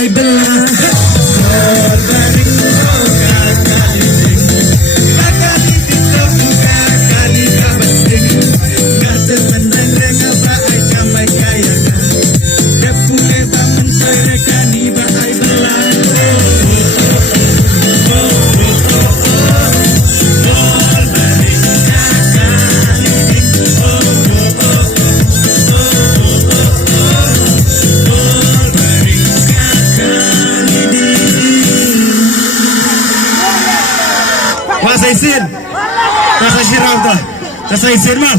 ay belah. Korbaring kakaliting, kakaliting kakali kabasting. Gata tandang reka ba ay kamay kaya ka. Dapule ba mensoy reka ni ba ay belah. Masa isin, masa sirau tuh, masa isin mah.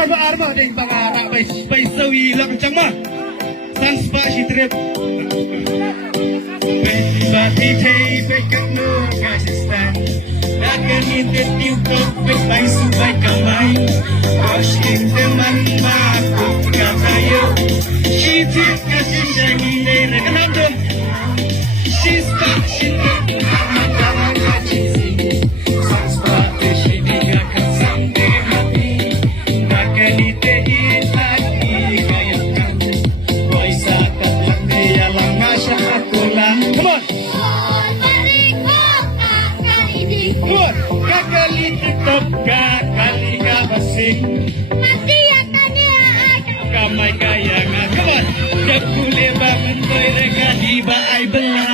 Sama arma ding pangarak bay sawi lang cang mah sans pa si trip ba ti tay bay kanu kasistan akan itu perfect bay subay kamay ashing teman aku katayo she tip kasin jangi ne kanam dong she's back she kamay kaya nga kawan. Dapule ba mentoy reka di ba ay belah.